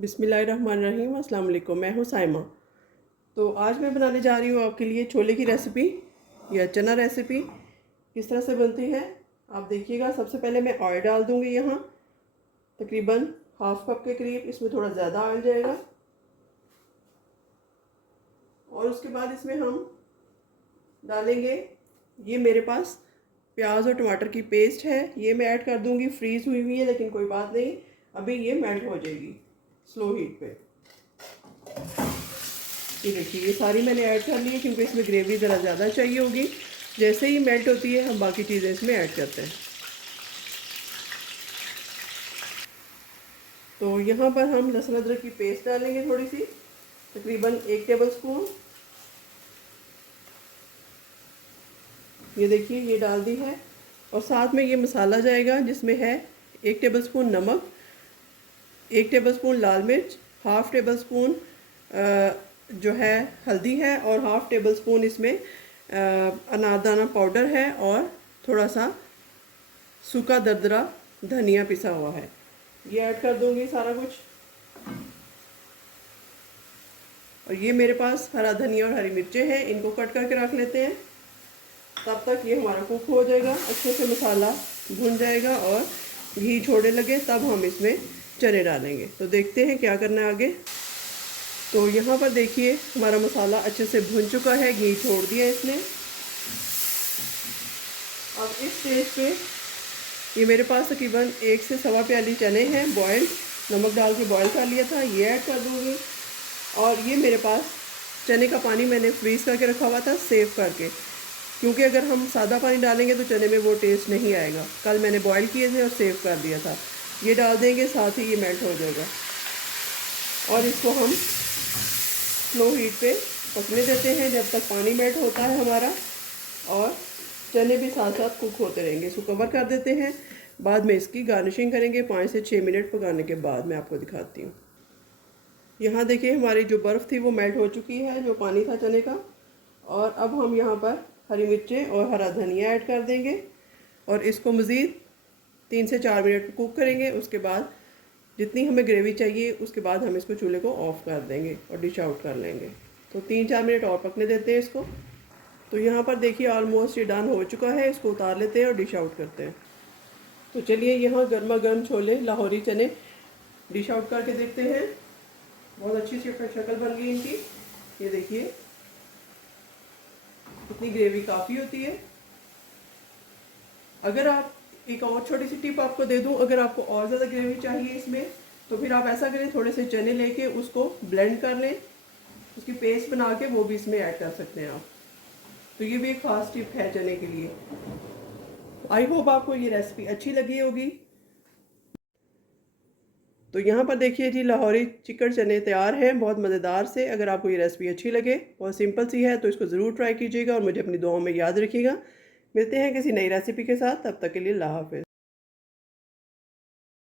बिस्मिल्लाहिर्रहमानिर्रहीम, अस्सलाम वालेकुम। मैं हूँ साइमा। तो आज मैं बनाने जा रही हूँ आपके लिए छोले की रेसिपी या चना रेसिपी। किस तरह से बनती है आप देखिएगा। सबसे पहले मैं ऑयल डाल दूँगी यहाँ, तकरीबन हाफ कप के करीब। इसमें थोड़ा ज़्यादा ऑयल जाएगा और उसके बाद इसमें हम डालेंगे, ये मेरे पास प्याज और टमाटर की पेस्ट है, ये मैं ऐड कर दूँगी। फ्रीज़ हुई हुई है लेकिन कोई बात नहीं, अभी ये मेल्ट हो जाएगी स्लो हीट पे। ये देखिए, ये सारी मैंने ऐड कर ली है क्योंकि इसमें ग्रेवी ज़रा ज़्यादा चाहिए होगी। जैसे ही मेल्ट होती है हम बाकी चीज़ें इसमें ऐड करते हैं। तो यहाँ पर हम लहसुन अदरक की पेस्ट डालेंगे थोड़ी सी, तकरीबन 1 टेबल स्पून। ये देखिए, ये डाल दी है। और साथ में ये मसाला जाएगा जिसमें है 1 टेबल स्पून नमक, 1 टेबल स्पून लाल मिर्च, हाफ़ टेबल स्पून जो है हल्दी है, और हाफ़ टेबल स्पून इसमें अनारदाना पाउडर है, और थोड़ा सा सूखा दरदरा धनिया पिसा हुआ है। ये ऐड कर दूंगी सारा कुछ। और ये मेरे पास हरा धनिया और हरी मिर्चें हैं, इनको कट करके रख लेते हैं। तब तक ये हमारा कुक हो जाएगा, अच्छे से मसाला भुन जाएगा और घी छोड़ने लगे, तब हम इसमें चने डालेंगे। तो देखते हैं क्या करना है आगे। तो यहाँ पर देखिए, हमारा मसाला अच्छे से भुन चुका है, घी छोड़ दिया इसने। अब इस स्टेज पे ये मेरे पास तकरीबन 1 से सवा प्याली चने हैं बॉयल्ड, नमक डाल के बॉयल कर लिया था, ये ऐड कर दूँगी। और ये मेरे पास चने का पानी मैंने फ्रीज़ करके रखा हुआ था, सेव करके, क्योंकि अगर हम सादा पानी डालेंगे तो चने में वो टेस्ट नहीं आएगा। कल मैंने बॉयल किए थे और सेव कर दिया था। ये डाल देंगे, साथ ही ये मेल्ट हो जाएगा। और इसको हम स्लो हीट पे पकने देते हैं जब तक पानी मेल्ट होता है हमारा, और चने भी साथ साथ कुक होते रहेंगे। इसको कवर कर देते हैं, बाद में इसकी गार्निशिंग करेंगे। 5 से 6 मिनट पकाने के बाद मैं आपको दिखाती हूँ। यहाँ देखिए, हमारी जो बर्फ़ थी वो मेल्ट हो चुकी है, जो पानी था चने का। और अब हम यहाँ पर हरी मिर्चें और हरा धनिया ऐड कर देंगे और इसको मज़ीद 3 से 4 मिनट कुक करेंगे। उसके बाद जितनी हमें ग्रेवी चाहिए उसके बाद हम इसको चूल्हे को ऑफ़ कर देंगे और डिश आउट कर लेंगे। तो 3-4 मिनट और पकने देते हैं इसको। तो यहाँ पर देखिए, ऑलमोस्ट ये डन हो चुका है। इसको उतार लेते हैं और डिश आउट करते हैं। तो चलिए, यहाँ गर्मा गर्म छोले लाहौरी चने डिश आउट करके देखते हैं। बहुत अच्छी सी शक्ल बन गई इनकी। ये देखिए, इतनी ग्रेवी काफ़ी होती है। अगर आप, एक और छोटी सी टिप आपको दे दूं, अगर आपको और ज़्यादा ग्रेवी चाहिए इसमें, तो फिर आप ऐसा करें, थोड़े से चने लेके उसको ब्लेंड कर लें, उसकी पेस्ट बना के वो भी इसमें ऐड कर सकते हैं आप। तो ये भी एक ख़ास टिप है चने के लिए। आई होप आपको ये रेसिपी अच्छी लगी होगी। तो यहाँ पर देखिए जी, लाहौरी चिकन चने तैयार हैं, बहुत मज़ेदार से। अगर आपको ये रेसिपी अच्छी लगे, बहुत सिंपल सी है, तो इसको ज़रूर ट्राई कीजिएगा और मुझे अपनी दुआओं में याद रखिएगा। मिलते हैं किसी नई रेसिपी के साथ, तब तक के लिए अल्लाह हाफ़िज़।